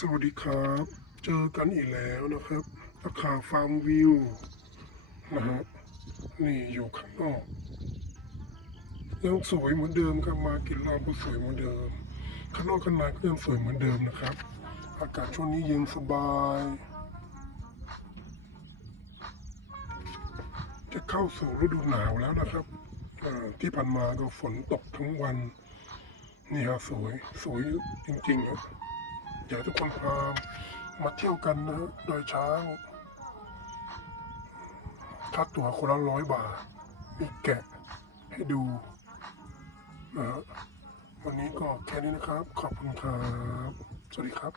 สวัสดีครับ เจอกันอีกแล้วนะครับราคาฟาร์มวิวนะฮะนี่อยู่ข้างนอก ยังสวยเหมือนเดิมครับมากินรอบก็สวยเหมือนเดิม ข้างนอกข้างในก็ยังสวยเหมือนเดิมนะครับ อากาศช่วงนี้เย็นสบาย จะเข้าสู่ฤดูหนาวแล้วนะครับที่ผ่านมาก็ฝนตกทั้งวัน นี่ฮะสวยสวยจริงๆครับ อยากให้ทุกคนพามาเที่ยวกันนะโดอยช้างค่าตั๋วคนละร้อยบาท มีแกะให้ดูนะฮะวันนี้ก็แค่นี้นะครับ ขอบคุณครับ สวัสดีครับ